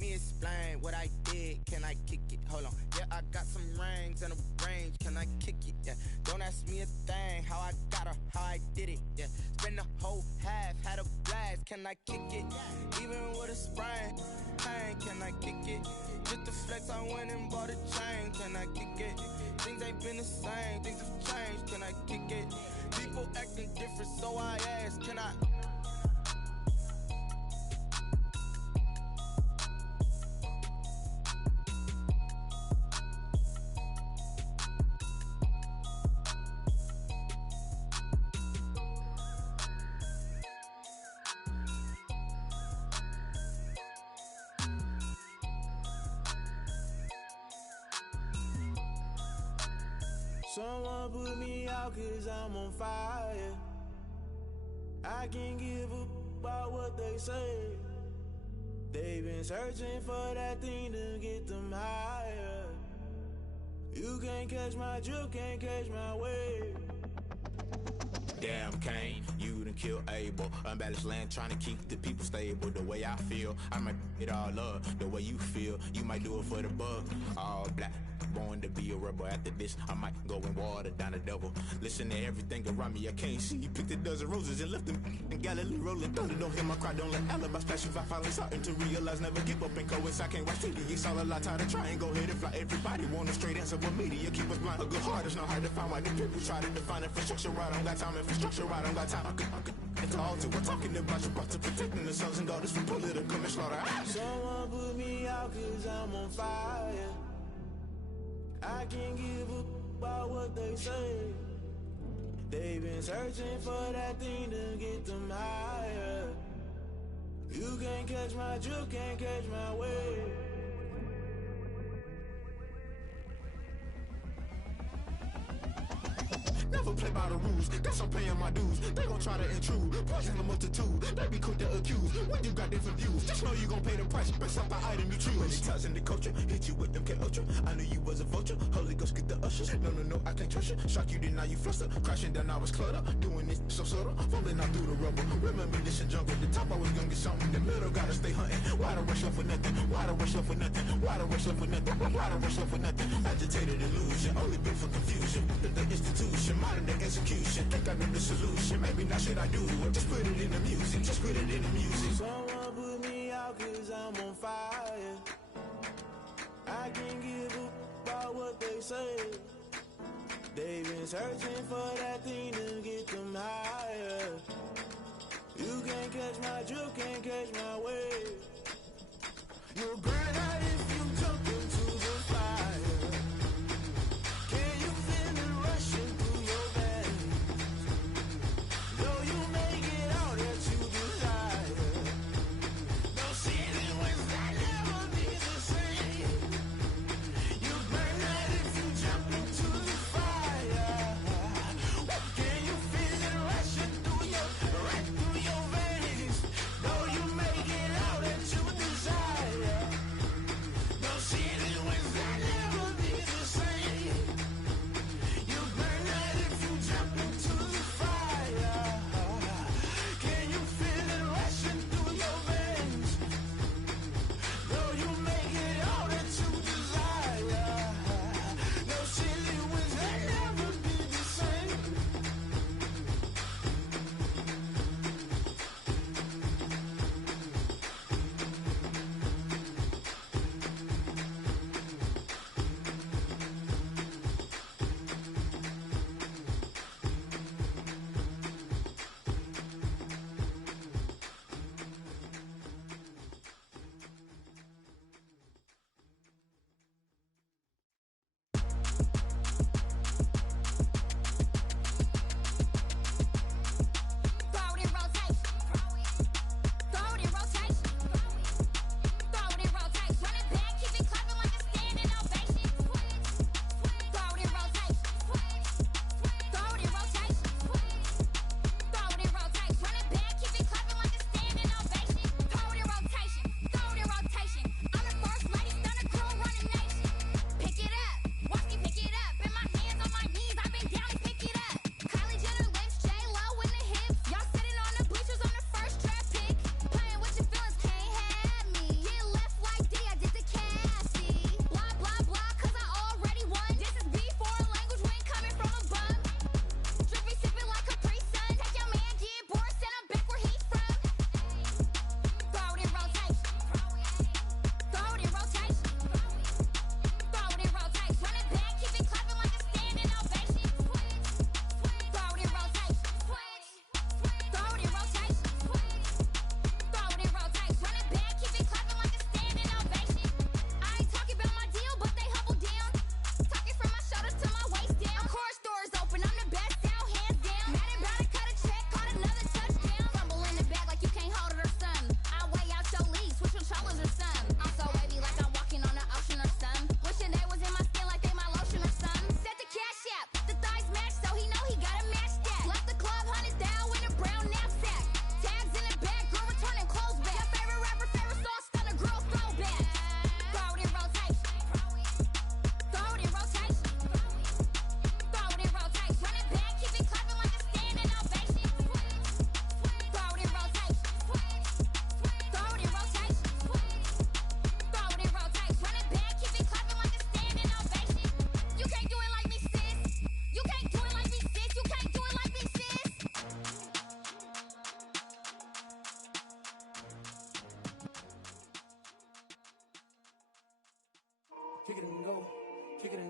me explain what I did, can I kick it? Hold on, yeah, I got some rings and a range, can I kick it? Yeah, don't ask me a thing, how I got her, how I did it. Yeah, spend the whole half, had a blast, can I kick it? Even with a sprain, pain, can I kick it? Just the flex, I went and bought a chain, can I kick it? Things ain't been the same, things have changed, can I kick it? People acting different, so I ask, can I? Someone put me out cause I'm on fire. I can't give a about what they say. They've been searching for that thing to get them higher. You can't catch my drift, can't catch my wave. Damn Kane, you done killed Abel. Unbalanced land trying to keep the people stable. The way I feel, I might it all up. The way you feel, you might do it for the bug. All black, born to be a rebel. After this, I might go and water down the double. Listen to everything around me, I can't see. Picked a dozen roses and left them in Galilee rolling thunder. Don't hear my cry, don't let alibi splash. If I finally starting to realize, never give up and coincide. I can't watch TV, it's all a lot. Tired of trying, go ahead and fly. Everybody want a straight answer, but media keep us blind. A good heart is not hard to find. Why the people try to define infrastructure right? I don't got time, infrastructure right, I don't got time. I could it's all to we're talking about your to protecting the sons and daughters from political and slaughter. Someone put me out cause I'm on fire. I can't give a about what they say. They've been searching for that thing to get them higher. You can't catch my drift, can't catch my wave. Never play by the rules, guess I'm paying my dues. They gon' try to intrude, poison the multitude. They be quick to accuse, when you got different views. Just know you gon' pay the price, based off the item you choose. Many ties in the culture, hit you with them K-Ultra. I knew you was a vulture, Holy Ghost get the ushers. No, I can't trust you, shock you, then now you fluster. Crashing down, I was clutter, doing this so subtle. Falling out through the rubble, remember this in jungle. The top I was gonna get something, the middle gotta stay hunting. Why the rush up for nothing, why the rush up for nothing, why the rush up for nothing, why the rush up for nothing. Agitated illusion, only built for confusion. The institution, modern day execution. Think I know the solution. Maybe not should I do it. Just put it in the music. Just put it in the music. Someone put me out cause I'm on fire. I can't give a about what they say. They've been searching for that thing to get them higher. You can't catch my drift, can't catch my wave. You'll burn out if you jump into the fire. Can you feel it rushing through your veins? Though you may get all that you desire, no city was that never be the same. You burn out if you jump into the fire. Can you feel it rushing through your veins? Though you may get all that you desire.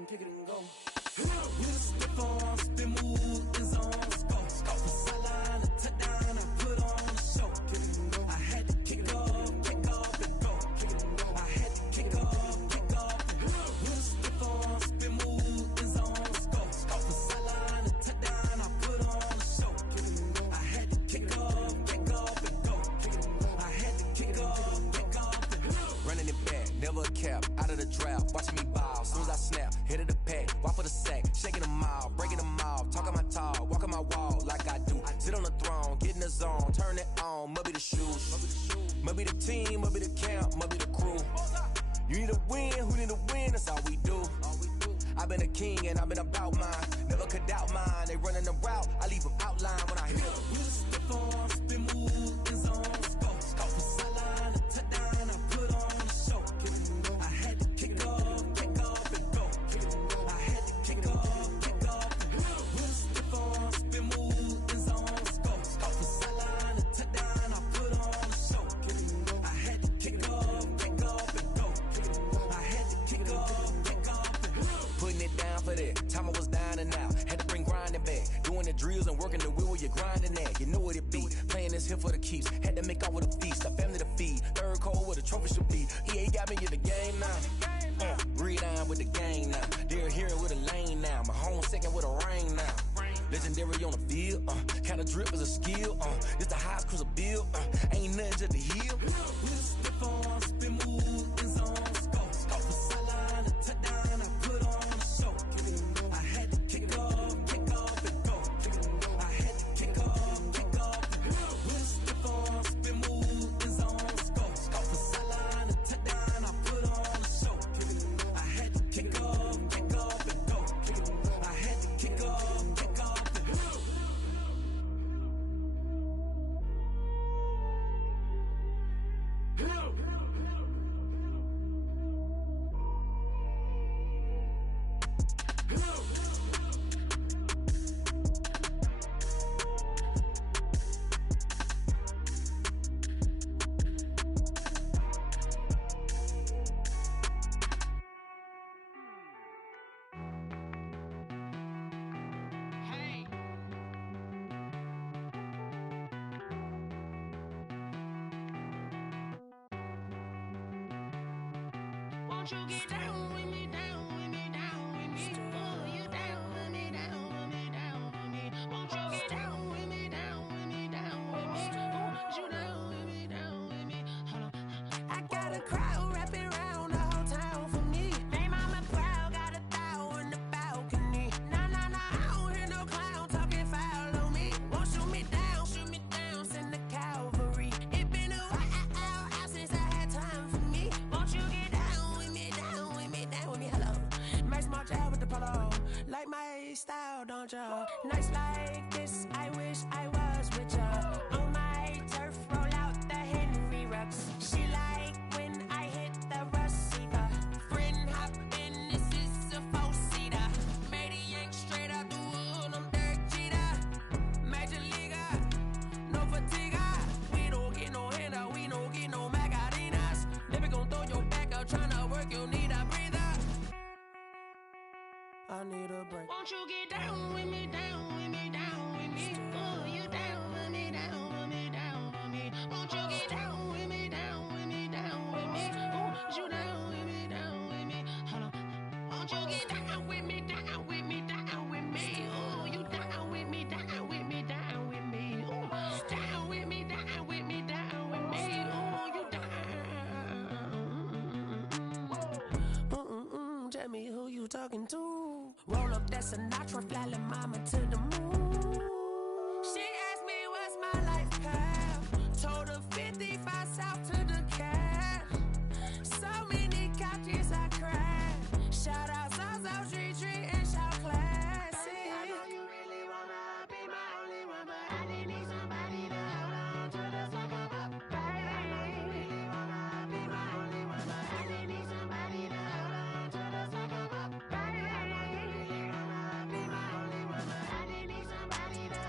kick it and go. With a stiff on, spin move, in zone, let's go. From sideline to touchdown, I put on a show. Kick it and go. I had to kick off and go. Kick it and go. I had to kick off and go. With a stiff on, spin move, in zone, let's go. From sideline to touchdown, I put on a show. Kick it and go. I had to kick off and go. Kick it and go. I had to kick off and go. Running it back, never a cap, out of the draft, watching me ball. Soon as I snap, hit of the pack, walk for the sack, shaking them all, breaking them off, talking my talk, walking my wall like I do. Sit on the throne, get in the zone, turn it on, must be the shoes, must be the team, must be the camp, must be the crew. You need a win, who need a win, that's all we do. I've been a king and I've been about mine, never could doubt mine. They running the route, I leave them outline when I hit them. We just step on, spin move, in zone, let's go. From sideline to touchdown, I put on a show. I had to kick off and go. I had to kick off and go. We just step on, spin move, in zone, let's go. From sideline to touchdown, I put on a show. I had to kick off and go. I had to kick off and go. Putting it down for that, time I was down and out. Had to bring grinding back, doing the drills and working the wheel where you're grinding at. You know what it be, playing this here for the keeps. Had to make off with a feast, a family to feed. Third cold where the trophy should be. EA got me in the game now. Breathe down with the game now. They're here with a lane now. My home second with a rain now. Legendary on the field, kinda drip is a skill. This the highest cruiser bill, ain't nothing just to heal. We just step on, spin move, in zone, let's go. From sideline to touchdown, I put on a show. I had to kick off and go. I had to kick off and go. We just step on, spin move, in zone, let's go. From sideline to touchdown, I put on a show. I had to kick off and go. I had to kick off and go. Won't you get down with me, down with me, down with me? Oh, you down with me, down with me, down with me. Won't you get down with me, down with me, down with me? Oh, you down with me, down with me? Hold on. I got a crowd wrapping around the whole town for me. They mama proud, got a thou in the balcony. Nah, I don't hear no clown talking foul on me. Won't shoot me down, send the cavalry. It been a while since I had time for me. Won't you get down with me, down with me, down with me? Hello. Max March out with the polo. Like my style, don't ya? Nights like this, I wish I was with ya. On my turf, roll out the Henry Rux. She like when I hit the receiver. Friend hop in, this is a four-seater. Made a yank straight out the wood, I'm Derek Jeter. Major leaguer, no fatigue. We don't get no handout, we don't get no Macarinas. Never gon' throw your back out, tryna work, you need a breather. I need a break. Won't you get down with me, down with me, down with me? Oh, you down with me, down with me, down with me? Won't you get down with me, down with me, down with me? Oh, you down with me, down with me? Hold on. Won't you get down with me, down with me, down with me? Oh, you down with me, down with me, down with me? Oh, down with me, down with me, down with me? Oh, you down. Tell me who you talking to. Roll up that Sinatra, fly la mama to the moon. She asked me what's my life path. Told her 55 south to the cat. So many couches I cried. Shout out South Street and shout classic. I know you really wanna be my only one, but I didn't need somebody to hold on to the fuck up, baby. I know you really wanna be my only one, but I didn't need somebody to hold on to the fuck up, baby. I know you really wanna be my only one, but I didn't need somebody to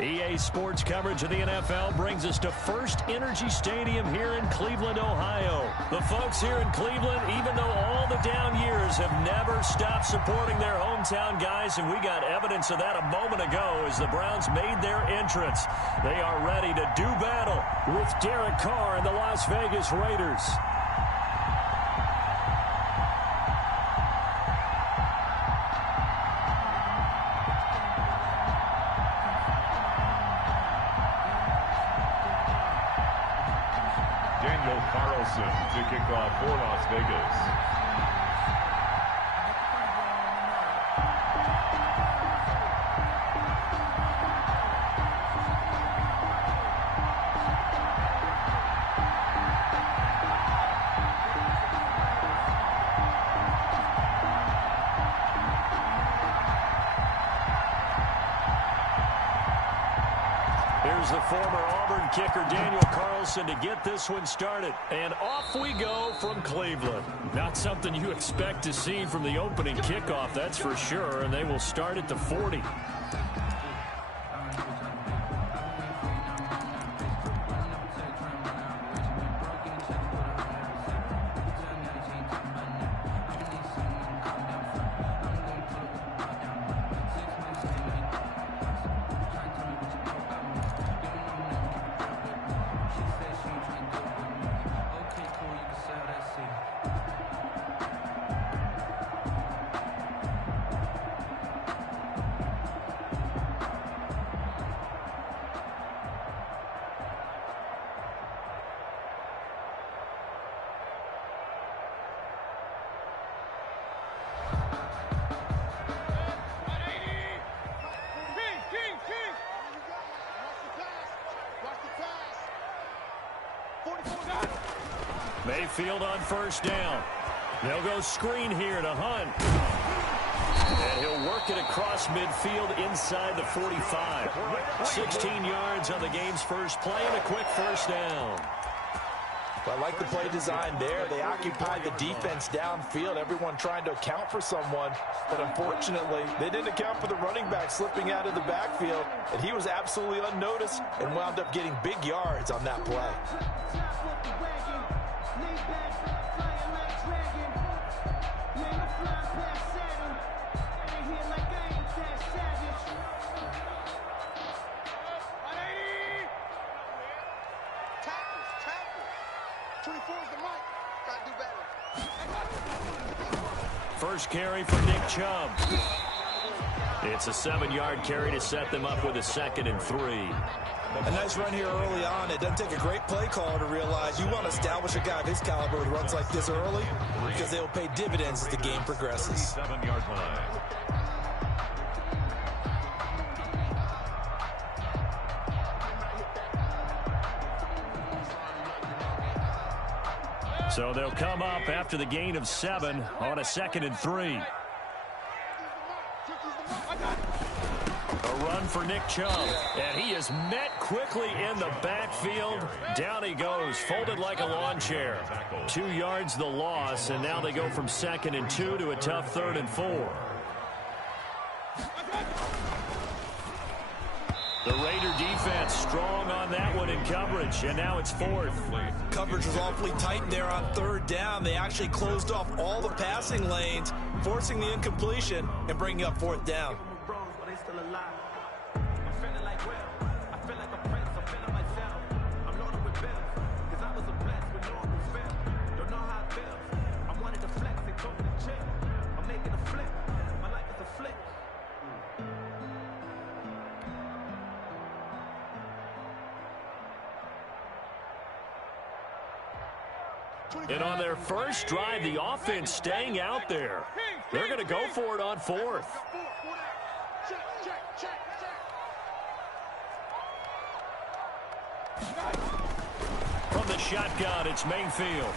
EA Sports coverage of the NFL brings us to First Energy Stadium here in Cleveland, Ohio. The folks here in Cleveland, even though all the down years, have never stopped supporting their hometown guys, and we got evidence of that a moment ago as the Browns made their entrance. They are ready to do battle with Derek Carr and the Las Vegas Raiders. To kick off for Las Vegas. Here's the former Auburn kicker Daniel Carlson to get this one started. And off we go from Cleveland. Not something you expect to see from the opening kickoff, that's for sure. And they will start at the 40. Mayfield on first down. They'll go screen here to Hunt. And he'll work it across midfield inside the 45. 16 yards on the game's first play and a quick first down. I like the play design there. They occupied the defense downfield, everyone trying to account for someone. But unfortunately, they didn't account for the running back slipping out of the backfield. And he was absolutely unnoticed and wound up getting big yards on that play. First carry for Nick Chubb. It's a 7-yard carry to set them up with a 2nd and 3. A nice run here early on. It doesn't take a great play caller to realize you want to establish a guy of his caliber who runs like this early because they will pay dividends as the game progresses. 7-yard line. So they'll come up after the gain of 7 on a 2nd and 3. A run for Nick Chubb, and he is met quickly in the backfield. Down he goes, folded like a lawn chair. 2 yards the loss, and now they go from 2nd and 2 to a tough 3rd and 4. The Raider defense strong on that one in coverage, and now it's 4th. Coverage was awfully tight there on 3rd down. They actually closed off all the passing lanes, forcing the incompletion and bringing up 4th down. And on their first drive, the offense staying out there. They're going to go for it on 4th. From the shotgun, it's Mayfield.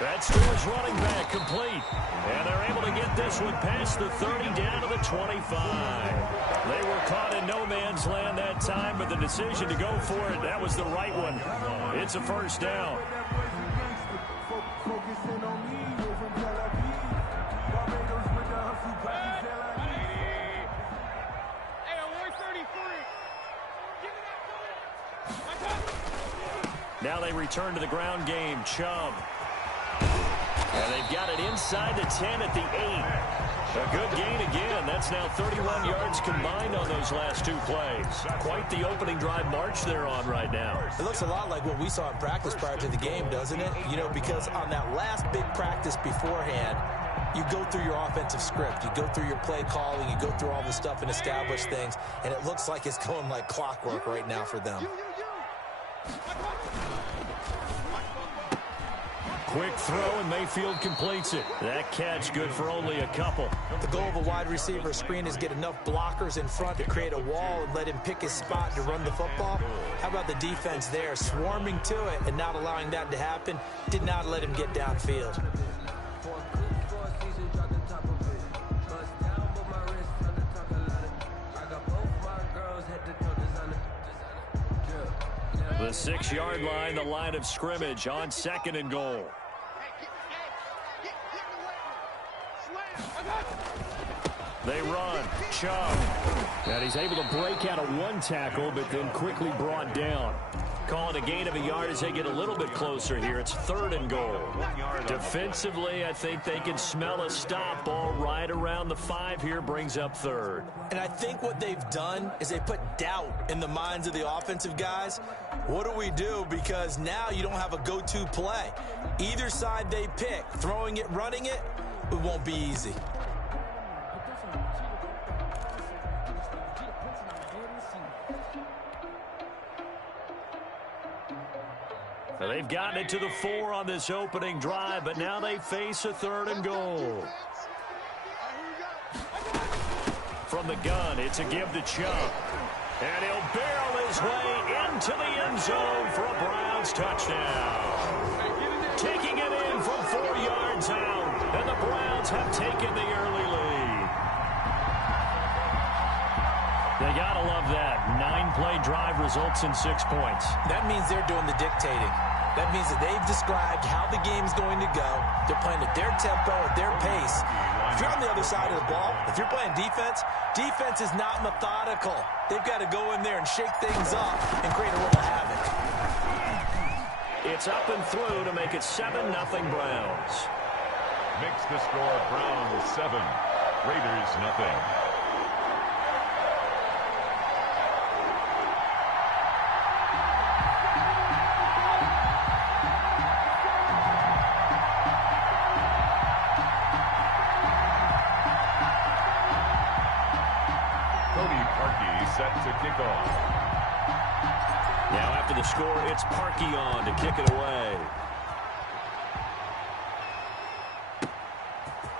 That's to his running back, complete. And they're able to get this one past the 30 down to the 25. They were caught in no man's land that time, but the decision to go for it, that was the right one. It's a first down. Hey, on 133. Now they return to the ground game. Chubb. And they've got it inside the 10 at the 8. A good gain again. That's now 31 yards combined on those last two plays. Quite the opening drive march they're on right now. It looks a lot like what we saw in practice prior to the game, doesn't it? You know, because on that last big practice beforehand, you go through your offensive script. You go through your play calling. You go through all the stuff and establish things. And it looks like it's going like clockwork right now for them. Quick throw, and Mayfield completes it. That catch good for only a couple. The goal of a wide receiver screen is get enough blockers in front to create a wall and let him pick his spot to run the football. How about the defense there, swarming to it and not allowing that to happen? Did not let him get downfield. The 6-yard line, the line of scrimmage on 2nd and goal. They run. Chubb. And he's able to break out of one tackle, but then quickly brought down. Calling a gain of a yard as they get a little bit closer here. It's 3rd and goal. Defensively, I think they can smell a stop ball right around the 5 here, brings up 3rd. And I think what they've done is they put doubt in the minds of the offensive guys. What do we do? Because now you don't have a go-to play. Either side they pick, throwing it, running it, it won't be easy. Now they've gotten it to the 4 on this opening drive, but now they face a 3rd and goal. From the gun, it's a give to Chubb. And he'll barrel his way into the end zone for a Browns touchdown. Taking it in from 4 yards out, and the Browns have taken the early lead. They gotta love that. 9-play drive results in 6 points. That means they're doing the dictating. That means that they've described how the game's going to go. They're playing at their tempo, at their pace. If you're on the other side of the ball, if you're playing defense, defense is not methodical. They've got to go in there and shake things up and create a little havoc. It's up and through to make it 7-0 Browns. Makes the score Browns 7, Raiders nothing. Set to kick off. Now after the score, it's Parkey on to kick it away.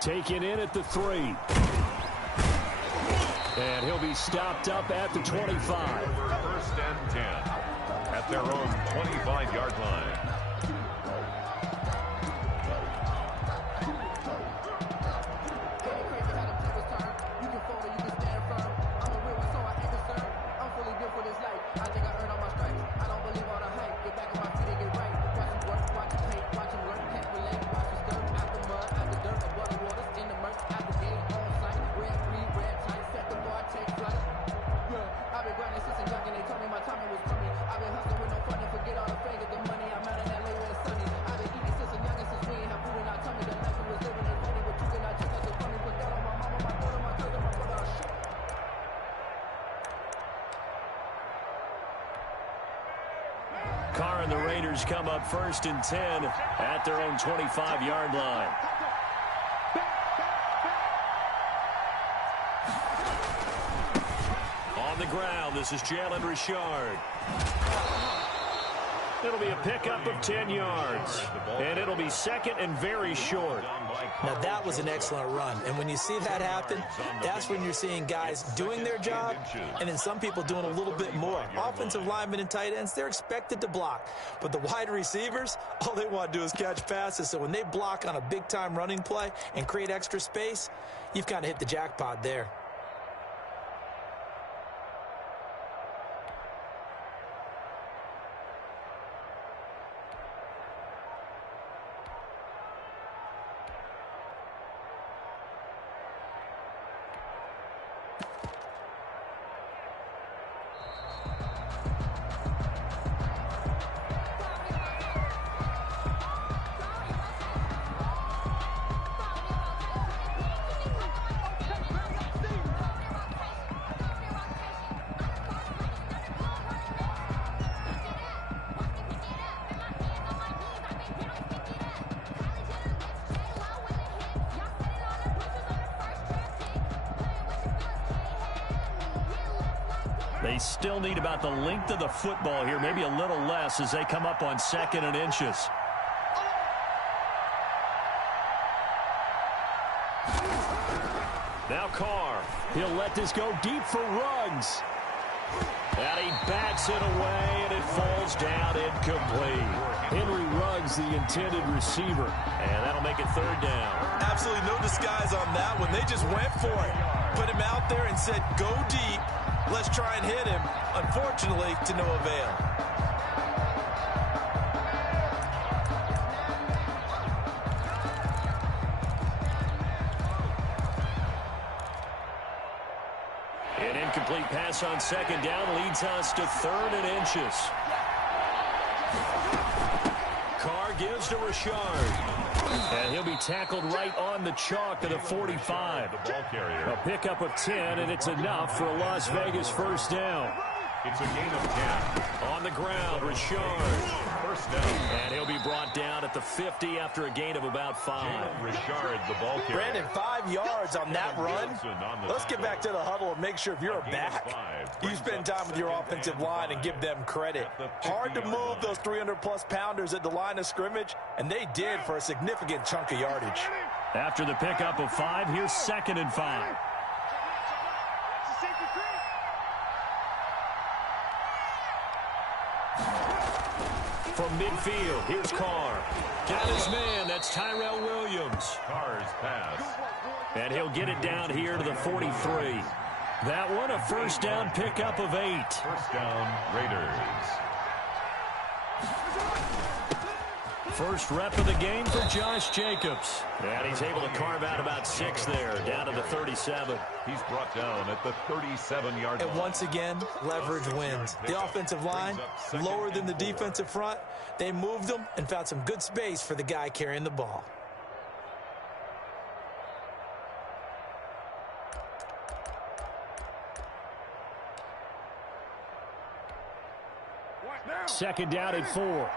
Taken in at the 3. And he'll be stopped up at the 25. 1st and 10 at their own 25-yard line. Carr and the Raiders come up 1st and 10 at their own 25-yard line. On the ground, this is Jalen Richard. It'll be a pickup of 10 yards, and it'll be 2nd and very short. Now, that was an excellent run, and when you see that happen, that's when you're seeing guys doing their job, and then some people doing a little bit more. Offensive linemen and tight ends, they're expected to block, but the wide receivers, all they want to do is catch passes, so when they block on a big-time running play and create extra space, you've kind of hit the jackpot there. They still need about the length of the football here, maybe a little less as they come up on 2nd and inches. Now Carr. He'll let this go deep for Ruggs. And he backs it away, and it falls down incomplete. Henry Ruggs, the intended receiver. And that'll make it 3rd down. Absolutely no disguise on that one. They just went for it. Put him out there and said, go deep. Let's try and hit him. Unfortunately, to no avail. An incomplete pass on 2nd down leads us to 3rd and inches. Carr gives to Richard. And he'll be tackled right on the chalk to the 45. The ball carrier. A pickup of 10, and it's enough for a Las Vegas 1st down. It's a gain of 10. On the ground, Richard. 1st down. And he'll be brought down at the 50 after a gain of about 5. Richard, the ball carrier. Brandon, 5 yards on that run. Let's get back to the huddle and make sure if you're a back, you spend time with your offensive line and give them credit. Hard to move those 300-plus pounders at the line of scrimmage, and they did for a significant chunk of yardage. After the pickup of 5, here's 2nd and 5. From midfield, here's Carr. Got his man, that's Tyrell Williams. Carr's pass. And he'll get it down here to the 43. That one, a 1st down pickup of 8. 1st down, Raiders. First rep of the game for Josh Jacobs. And he's able to carve out about 6 there, down to the 37. He's brought down at the 37-yard line. And once again, leverage wins. The offensive line, lower than the defensive front. They moved them and found some good space for the guy carrying the ball. Second down at 4.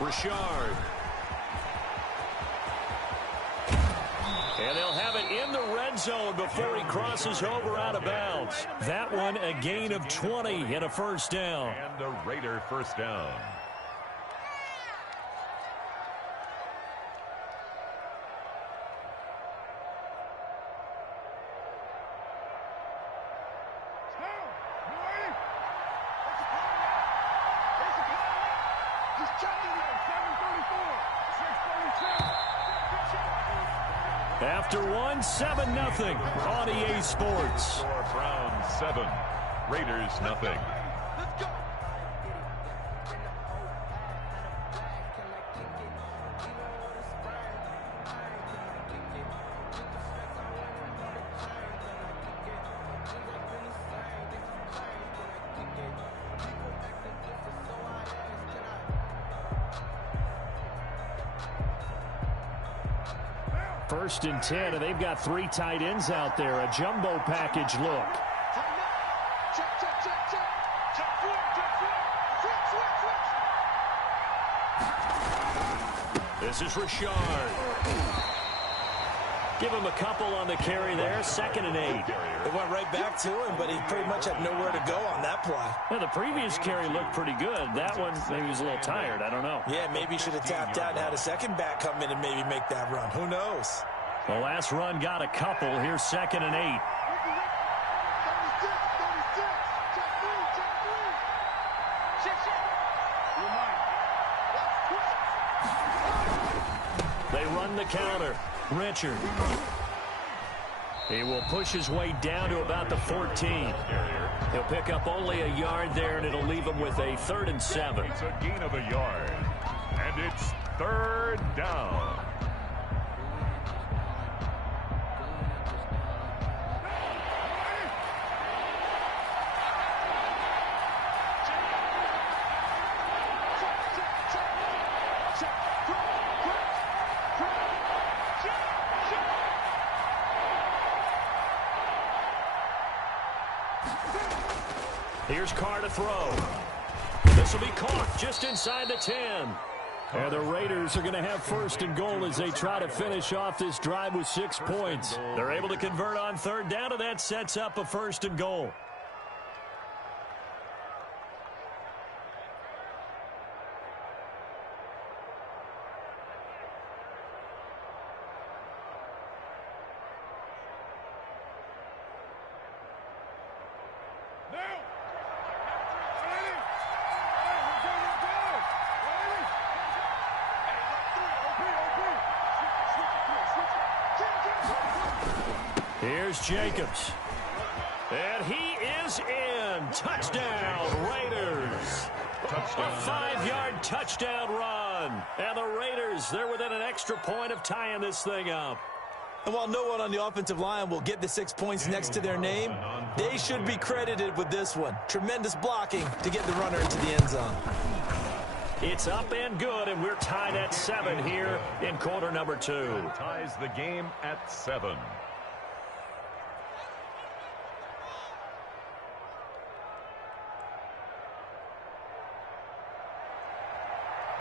Richard. And they'll have it in the red zone before he crosses over out of bounds. That one, a gain of 20 and a 1st down. And a Raider 1st down. After one, 7-0 on EA Sports. Browns 7, Raiders nothing. First and 10, and they've got 3 tight ends out there. A jumbo package look. This is Richard. Give him a couple on the carry there. 2nd and 8. It went right back to him, but he pretty much had nowhere to go on that play. Well, the previous carry looked pretty good. That one, maybe he was a little tired. I don't know. Yeah, maybe he should have tapped out and had a second back come in and maybe make that run. Who knows? The last run got a couple. Here's 2nd and 8. They run the counter. Richard. He will push his way down to about the 14. He'll pick up only a yard there, and it'll leave him with a 3rd and 7. It's a gain of a yard. And it's 3rd down. Here's Carr to throw. This will be caught just inside the 10. And the Raiders are going to have first and goal as they try to finish off this drive with 6 points. They're able to convert on third down, and that sets up a first and goal. Here's Jacobs. And he is in. Touchdown, Raiders. A 5-yard touchdown run. And the Raiders, they're within an extra point of tying this thing up. And while no one on the offensive line will get the 6 points next to their name, they should be credited with this one. Tremendous blocking to get the runner into the end zone. It's up and good, and we're tied at 7 here in quarter number 2. Ties the game at 7.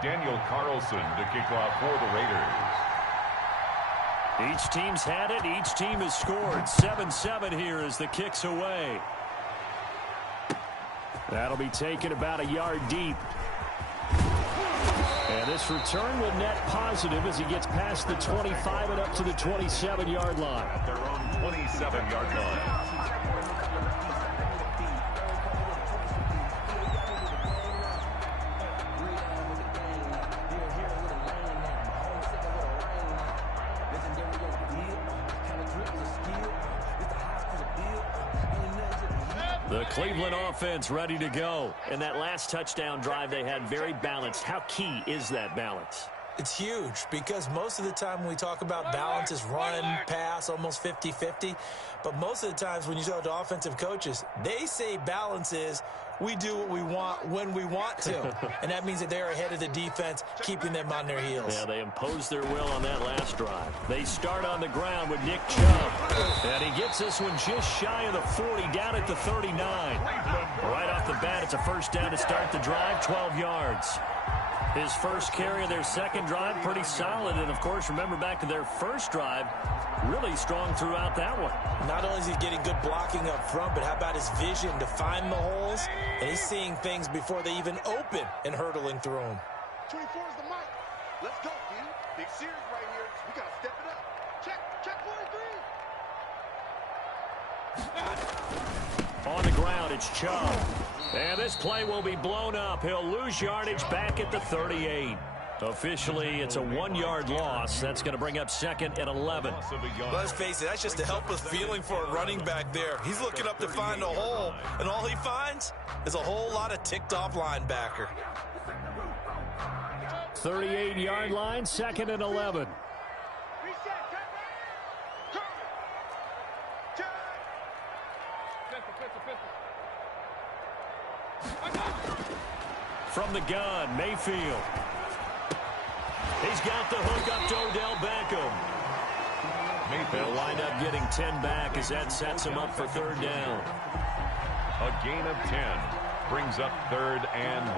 Daniel Carlson to kick off for the Raiders. Each team's had it. Each team has scored. 7-7 here as the kick's away. That'll be taken about a yard deep. And this return will net positive as he gets past the 25 and up to the 27-yard line. At their own 27-yard line. The Cleveland offense ready to go. And that last touchdown drive they had very balanced. How key is that balance? It's huge because most of the time when we talk about balance is run, pass, almost 50-50. But most of the times when you talk to offensive coaches, they say balance is we do what we want when we want to. And that means that they're ahead of the defense, keeping them on their heels. Yeah, they imposed their will on that last drive. They start on the ground with Nick Chubb. And he gets this one just shy of the 40, down at the 39. Right off the bat, it's a first down to start the drive, 12 yards. His first carry of their second drive, pretty solid. And, of course, remember back to their first drive, really strong throughout that one. Not only is he getting good blocking up front, but how about his vision to find the holes? And he's seeing things before they even open and hurtling through them. 24 is the mic. Let's go, dude. Big series right here. We got to step it up. Check 43. On the ground, it's Chubb. And this play will be blown up. He'll lose yardage back at the 38. Officially, it's a 1-yard loss. That's going to bring up second and 11. Let's face it, that's just a helpless feeling for a running back there. He's looking up to find a hole, and all he finds is a whole lot of ticked-off linebacker. 38-yard line, second and 11. From the gun, Mayfield. He's got the hook up to Odell Beckham. They'll wind up getting 10 back as that sets him up for third down. A gain of 10 brings up 3rd and 1.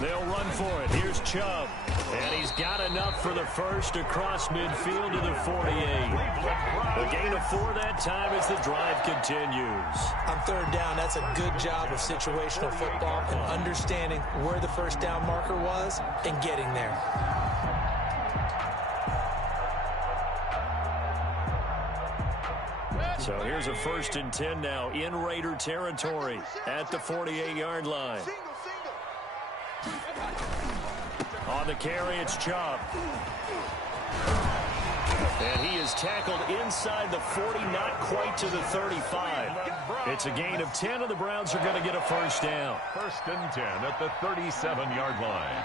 They'll run for it. Here's Chubb. And he's got enough for the first across midfield to the 48. A gain of 4 that time as the drive continues. On third down, that's a good job of situational football and understanding where the first down marker was and getting there. So here's a 1st and 10 now in Raider territory at the 48-yard line. On the carry, it's Chubb. And he is tackled inside the 40, not quite to the 35. It's a gain of 10, and the Browns are going to get a first down. 1st and 10 at the 37-yard line.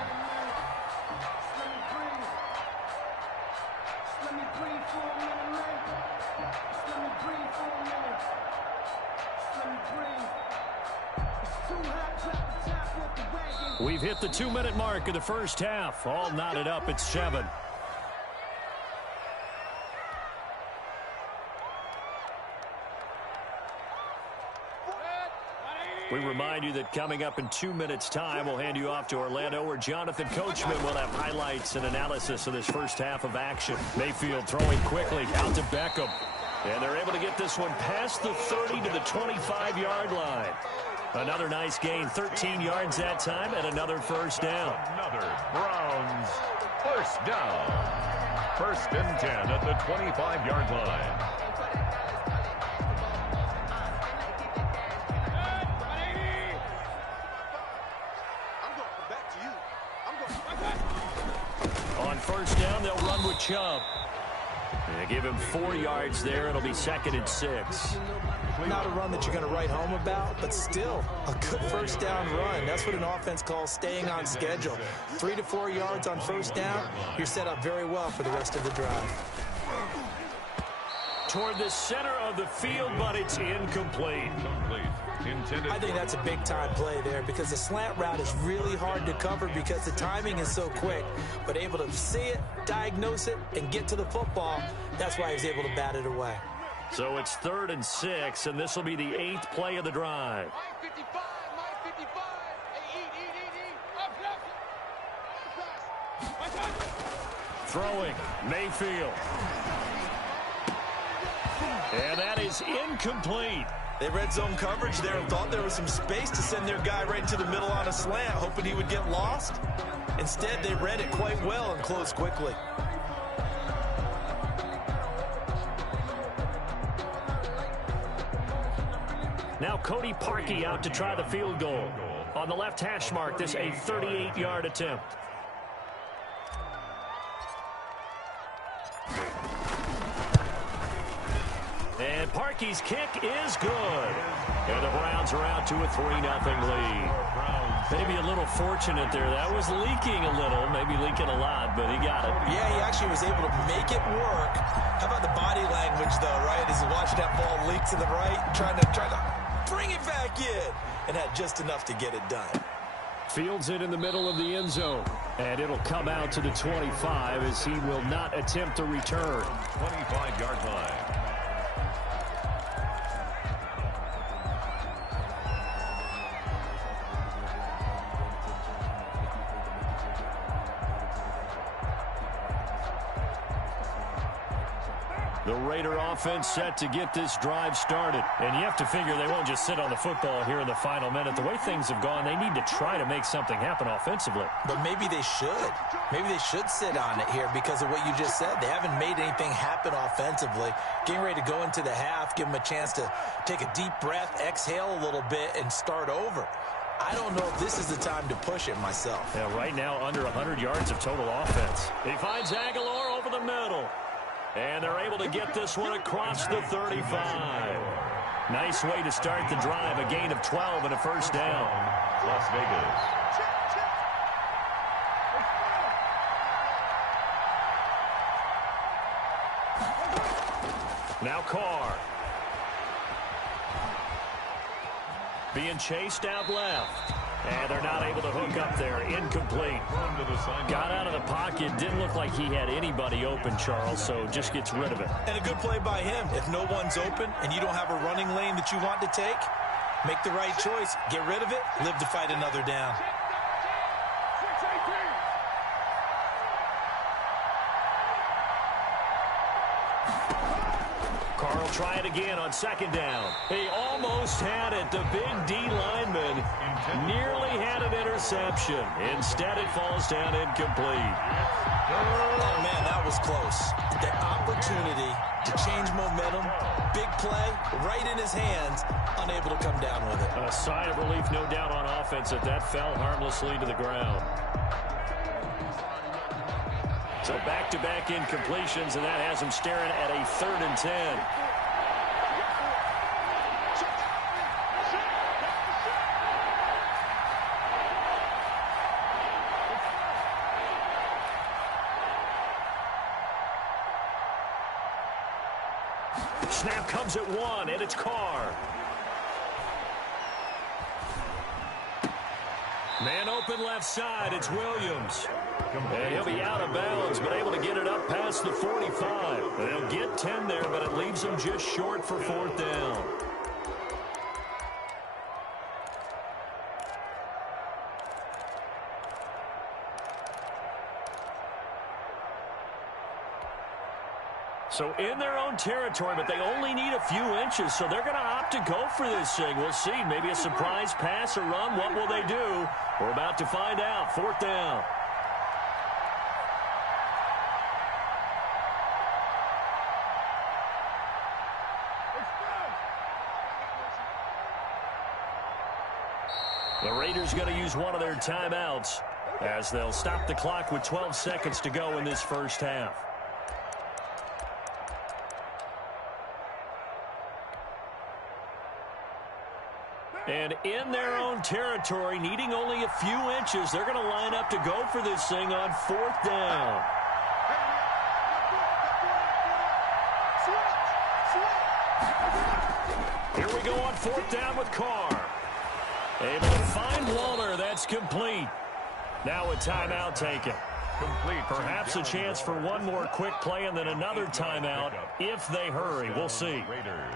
We've hit the 2-minute mark of the first half. All knotted up at 7. We remind you that coming up in 2 minutes' time, we'll hand you off to Orlando, where Jonathan Coachman will have highlights and analysis of this first half of action. Mayfield throwing quickly out to Beckham. And they're able to get this one past the 30 to the 25-yard line. Another nice gain, 13 yards that time, and another first down. Another Browns first down. 1st and 10 at the 25-yard line. On first down, they'll run with Chubb. They give him 4 yards there. It'll be 2nd and 6. Not a run that you're going to write home about, but still a good first down run. That's what an offense calls staying on schedule. 3 to 4 yards on first down, you're set up very well for the rest of the drive. Toward the center of the field, but it's incomplete. I think that's a big-time play there because the slant route is really hard to cover because the timing is so quick. But able to see it, diagnose it, and get to the football, that's why he was able to bat it away. So it's 3rd and 6, and this will be the 8th play of the drive. Throwing, Mayfield. And that is incomplete. They red zone coverage there and thought there was some space to send their guy right into the middle on a slant, hoping he would get lost. Instead, they read it quite well and closed quickly. Now Cody Parkey out to try the field goal. On the left hash mark, this a 38-yard attempt. And Parkey's kick is good. And the Browns are out to a 3-0 lead. Maybe a little fortunate there. That was leaking a little, maybe leaking a lot, but he got it. Yeah, he actually was able to make it work. How about the body language, though, right? As he watched that ball leak to the right, trying to bring it back in, and had just enough to get it done. Fields it in the middle of the end zone, and it'll come out to the 25 as he will not attempt a return. 25-yard line. The Raider offense set to get this drive started. And you have to figure they won't just sit on the football here in the final minute. The way things have gone, they need to try to make something happen offensively. But maybe they should. Maybe they should sit on it here because of what you just said. They haven't made anything happen offensively. Getting ready to go into the half, give them a chance to take a deep breath, exhale a little bit, and start over. I don't know if this is the time to push it myself. Yeah, right now under 100 yards of total offense. He finds Aguilar over the middle. And they're able to get this one across the 35. Nice way to start the drive. A gain of 12 and a first down. Las Vegas. Now Carr. Being chased out left. And they're not able to hook up there. Incomplete. Got out of the pocket. Didn't look like he had anybody open, Charles, so just gets rid of it. And a good play by him. If no one's open and you don't have a running lane that you want to take, make the right choice. Get rid of it. Live to fight another down. Carl try it again on second down. He almost had it. The big D lineman nearly had an interception. Instead, it falls down incomplete. Oh, man, that was close. The opportunity to change momentum, big play, right in his hands, unable to come down with it. A sigh of relief, no doubt, on offense that that fell harmlessly to the ground. So back-to-back incompletions, and that has him staring at a 3rd and 10. Snap comes at 1, and it's Carr. Man open left side, it's Williams. And he'll be out of bounds, but able to get it up past the 45. They'll get 10 there, but it leaves them just short for 4th down. So in their own territory, but they only need a few inches, so they're going to opt to go for this thing. We'll see. Maybe a surprise pass or run. What will they do? We're about to find out. 4th down. The Raiders going to use one of their timeouts as they'll stop the clock with 12 seconds to go in this first half. And in their own territory, needing only a few inches, they're going to line up to go for this thing on 4th down. Here we go on 4th down with Carr. Able to find Waller. That's complete. Now a timeout taken. Complete. Perhaps a chance for one more quick play and then another timeout if they hurry. We'll see. Raiders.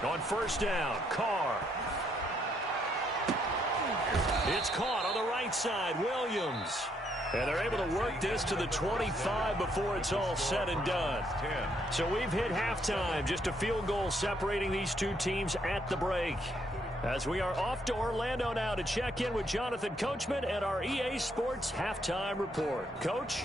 On 1st down, Carr. It's caught on the right side, Williams. And they're able to work this to the 25 before it's all said and done. So we've hit halftime, just a field goal separating these two teams at the break. As we are off to Orlando now to check in with Jonathan Coachman and our EA Sports Halftime Report. Coach?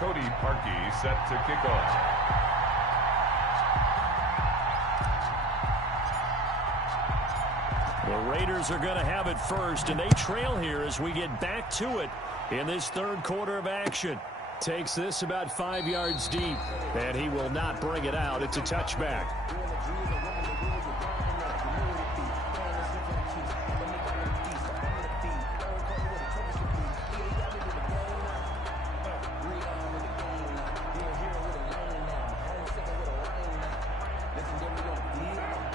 Cody Parkey set to kick off. The Raiders are going to have it first, and they trail here as we get back to it in this 3rd quarter of action. Takes this about 5 yards deep, and he will not bring it out. It's a touchback.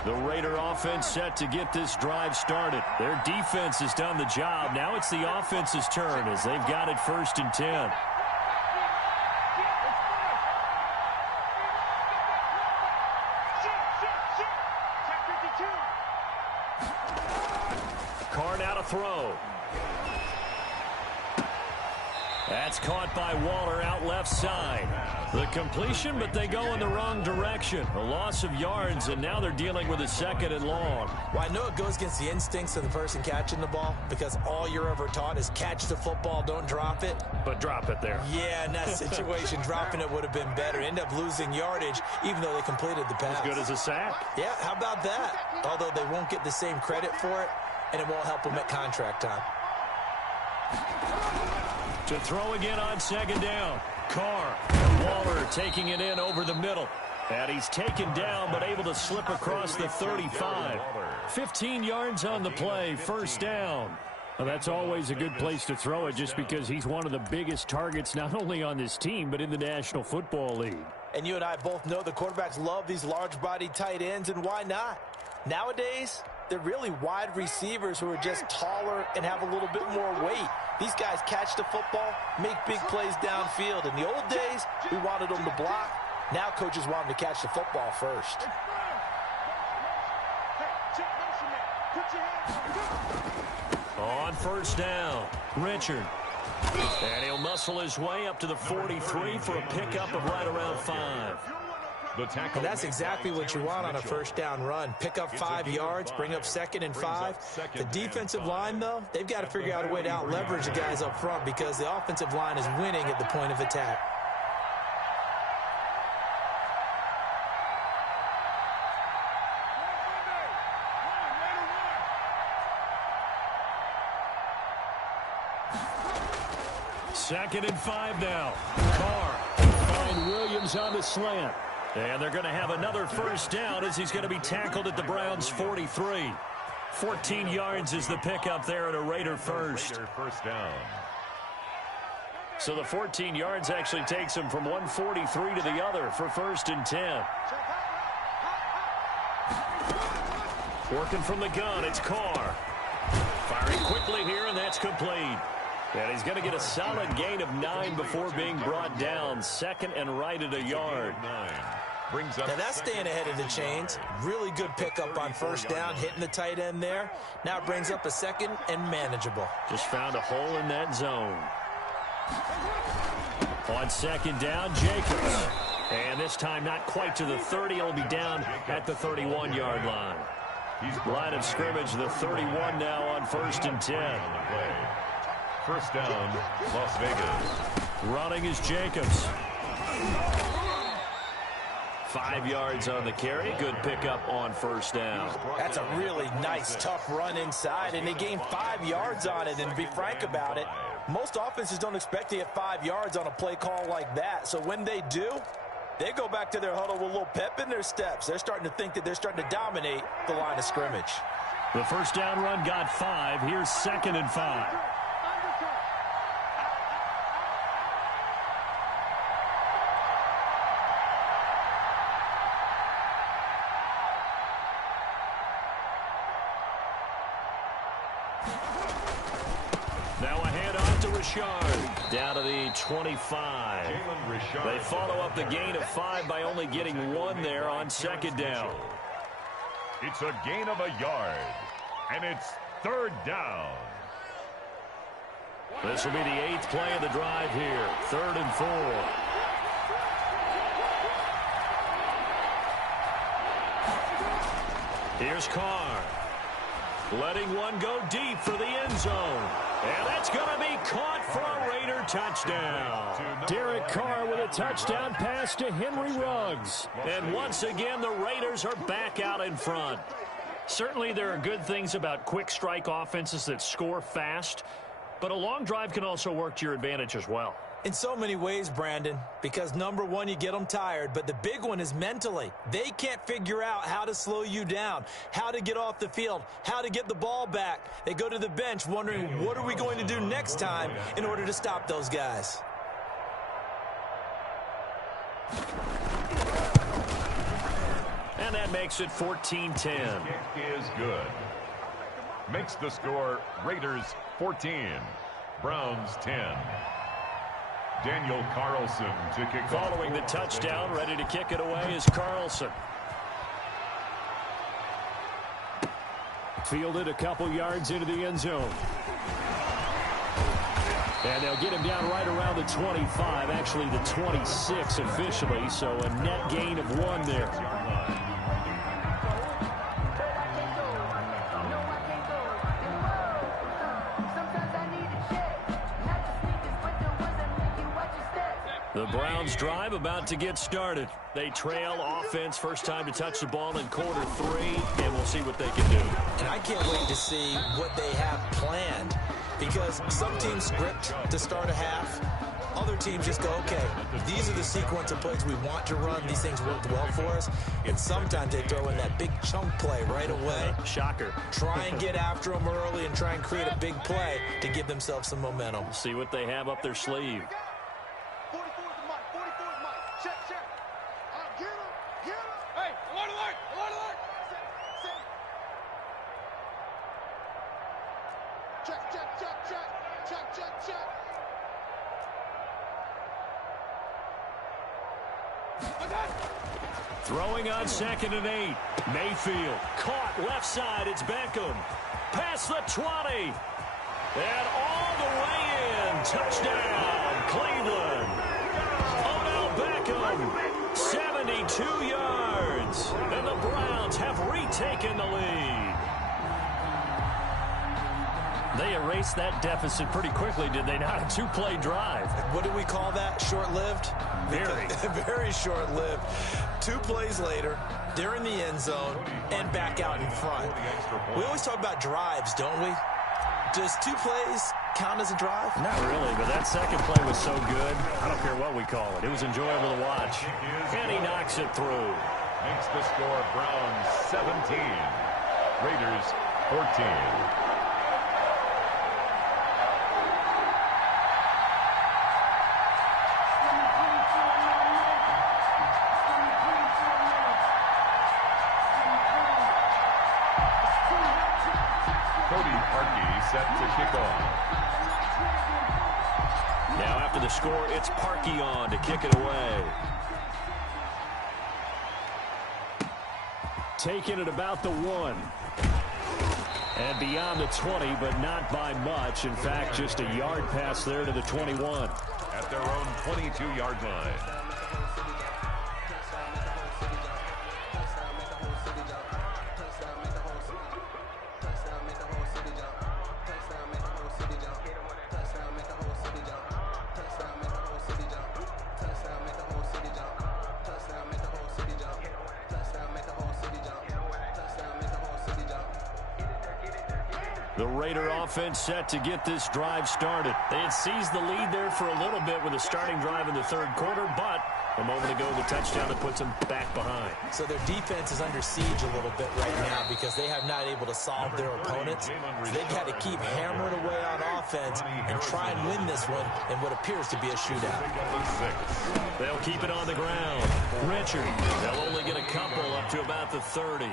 The Raider offense set to get this drive started. Their defense has done the job. Now it's the offense's turn as they've got it 1st and 10. Carr now to throw. That's caught by Waller out left side. The completion, but they go in the wrong direction. A loss of yards, and now they're dealing with a 2nd and long. Well, I know it goes against the instincts of the person catching the ball because all you're ever taught is catch the football, don't drop it. But drop it there. Yeah, in that situation, dropping it would have been better. End up losing yardage, even though they completed the pass. As good as a sack. Yeah, how about that? Although they won't get the same credit for it, and it won't help them at contract time. To throw again on 2nd down. Carr. Waller taking it in over the middle. And he's taken down, but able to slip across the 35. 15 yards on the play, 1st down. Well, that's always a good place to throw it just because he's one of the biggest targets not only on this team, but in the National Football League. And you and I both know the quarterbacks love these large-body tight ends, and why not? Nowadays, they're really wide receivers who are just taller and have a little bit more weight. These guys catch the football, make big plays downfield. In the old days, we wanted them to block. Now coaches want them to catch the football first. On 1st down, Richard. And he'll muscle his way up to the 43 for a pickup of right around 5. And that's exactly what you want on a 1st down run. Pick up 5 yards, bring up 2nd and 5. The defensive line, though, they've got to figure out a way to out-leverage the guys up front because the offensive line is winning at the point of attack. 2nd and 5 now. Carr. Find Williams on the slant. And they're going to have another first down as he's going to be tackled at the Browns' 43. 14 yards is the pickup there at a Raider first. First down. So the 14 yards actually takes him from 143 to the other for 1st and 10. Working from the gun, it's Carr. Firing quickly here, and that's complete. And he's going to get a solid gain of 9 before being brought down. 2nd and right at a yard. Now that's staying ahead of the chains. Really good pickup on first down, hitting the tight end there. Now it brings up a 2nd and manageable. Just found a hole in that zone. On 2nd down, Jacobs. And this time not quite to the 30. It'll be down at the 31-yard line. Line of scrimmage, the 31 now on 1st and 10. First down, Las Vegas. Running is Jacobs. 5 yards on the carry. Good pickup on first down. That's a really nice, tough run inside, and they gained 5 yards on it. And to be frank about it, most offenses don't expect to get 5 yards on a play call like that. So when they do, they go back to their huddle with a little pep in their steps. They're starting to think that they're starting to dominate the line of scrimmage. The first down run got 5. Here's 2nd and 5. Now a handoff to Richard. Down to the 25. They follow up the gain of 5 by only getting 1 there on 2nd down. It's a gain of a yard, and it's 3rd down. This will be the 8th play of the drive here. 3rd and 4. Here's Carr. Letting one go deep for the end zone. And that's going to be caught for a Raider touchdown. Derek Carr with a touchdown pass to Henry Ruggs. And once again, the Raiders are back out in front. Certainly there are good things about quick strike offenses that score fast, but a long drive can also work to your advantage as well. In so many ways, Brandon, because number one, you get them tired, but the big one is mentally. They can't figure out how to slow you down, how to get off the field, how to get the ball back. They go to the bench wondering, what are we going to do next time in order to stop those guys? And that makes it 14-10. Is good. Makes the score Raiders 14, Browns 10. Daniel Carlson to kick off. Following the touchdown, ready to kick it away is Carlson. Fielded a couple yards into the end zone. And they'll get him down right around the 25, actually the 26 officially, so a net gain of 1 there. The Browns drive about to get started. They trail offense, first time to touch the ball in quarter 3, and we'll see what they can do. And I can't wait to see what they have planned, because some teams script to start a half. Other teams just go, okay, these are the sequence of plays we want to run. These things worked well for us. And sometimes they throw in that big chunk play right away. Shocker. Try and get after them early and try and create a big play to give themselves some momentum. See what they have up their sleeve. Throwing on 2nd and 8. Mayfield caught left side. It's Beckham. Past the 20. And all the way in. Touchdown, Cleveland. Odell Beckham, 72 yards. And the Browns have retaken the lead. They erased that deficit pretty quickly, did they not? A 2-play drive. What do we call that? Short-lived? Very. Very short-lived. 2 plays later, they're in the end zone and back out in front. We always talk about drives, don't we? Does 2 plays count as a drive? Not really, but that second play was so good. I don't care what we call it. It was enjoyable to watch. And he knocks it through. Makes the score Browns 17, Raiders 14. Set to kick off. Now after the score, it's Parkey on to kick it away. Taking it about the 1. And beyond the 20, but not by much. In fact, just a yard pass there to the 21. At their own 22-yard line. The Raider offense set to get this drive started. They had seized the lead there for a little bit with a starting drive in the third quarter, but a moment ago the touchdown that puts them back behind. So their defense is under siege a little bit right now because they have not able to solve their opponents. So they've had to keep hammering away on offense and try and win this one in what appears to be a shootout. They'll keep it on the ground. Richard, they'll only get a couple up to about the 30.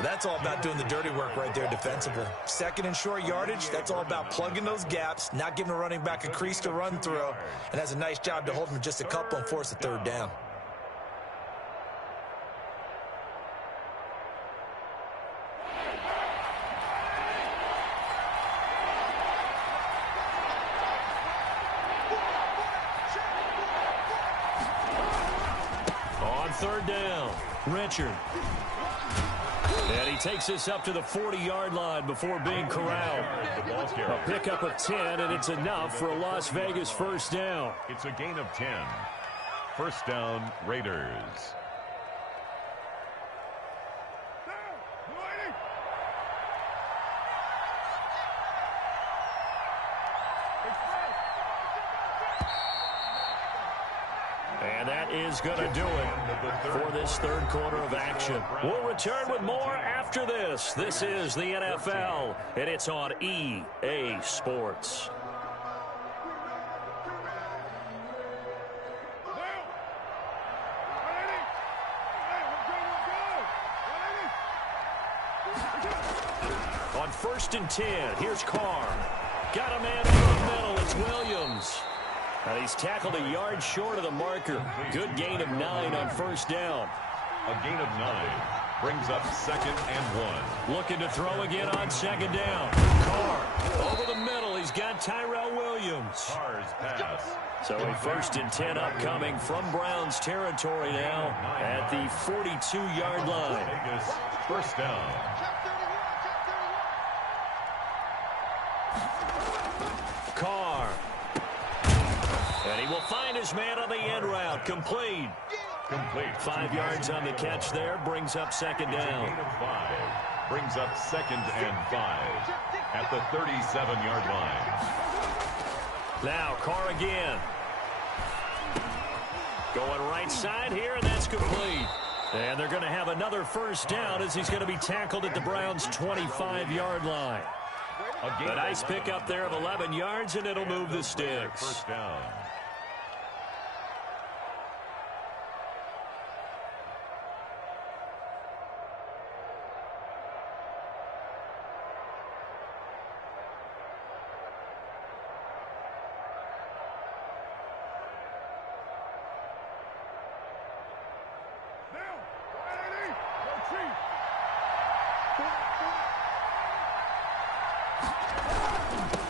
That's all about doing the dirty work right there defensively. Second and short yardage, that's all about plugging those gaps, not giving a running back a crease to run through, and has a nice job to hold him just a couple and force a third down. On third down, Richard. And he takes us up to the 40-yard line before being corralled. A pickup of 10, and it's enough for a Las Vegas first down. It's a gain of 10. First down, Raiders. And that is going to do it for this third quarter of action. We'll return with more after this. This is the NFL, and it's on EA Sports. On 1st and 10, here's Carr. Got a man over the middle. It's Williams. And he's tackled a yard short of the marker. Good gain of 9 on first down. A gain of 9 brings up 2nd and 1. Looking to throw again on 2nd down. Carr over the middle. He's got Tyrell Williams. Carr's pass. So a 1st and 10 upcoming from Browns territory now at the 42-yard line. Vegas, first down. Carr. And he will find his man on the end route. Complete. 5 yards on the catch there. Brings up 2nd down. Gain of 5. Brings up 2nd and 5 at the 37-yard line. Now Carr again. Going right side here, and that's complete. And they're going to have another first down as he's going to be tackled at the Browns' 25-yard line. A nice pickup there of 11 yards, and it'll move the sticks. First down.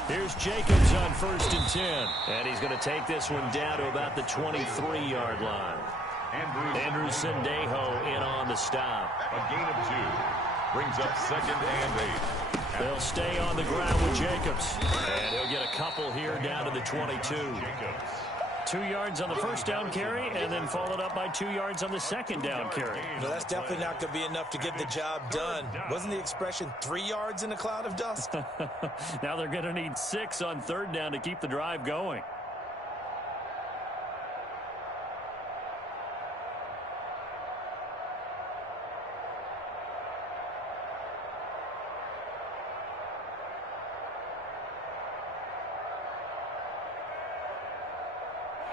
Here's Jacobs on 1st and 10. And he's going to take this one down to about the 23-yard line. Andrew Sendejo in on the stop. A gain of 2. Brings up 2nd and 8. They'll stay on the ground with Jacobs. And he'll get a couple here down to the 22. Jacobs. 2 yards on the first down carry, and then followed up by 2 yards on the second down carry. No, that's definitely not going to be enough to get the job done. Wasn't the expression 3 yards in a cloud of dust? Now they're going to need 6 on third down to keep the drive going.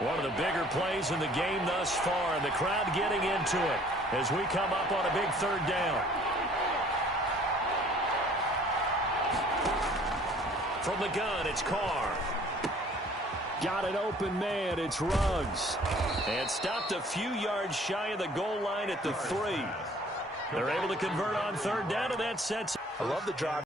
One of the bigger plays in the game thus far, and the crowd getting into it as we come up on a big third down. From the gun, it's Carr. Got an open man, it's Ruggs. And stopped a few yards shy of the goal line at the 3. They're able to convert on third down, and that sets. I love the drive.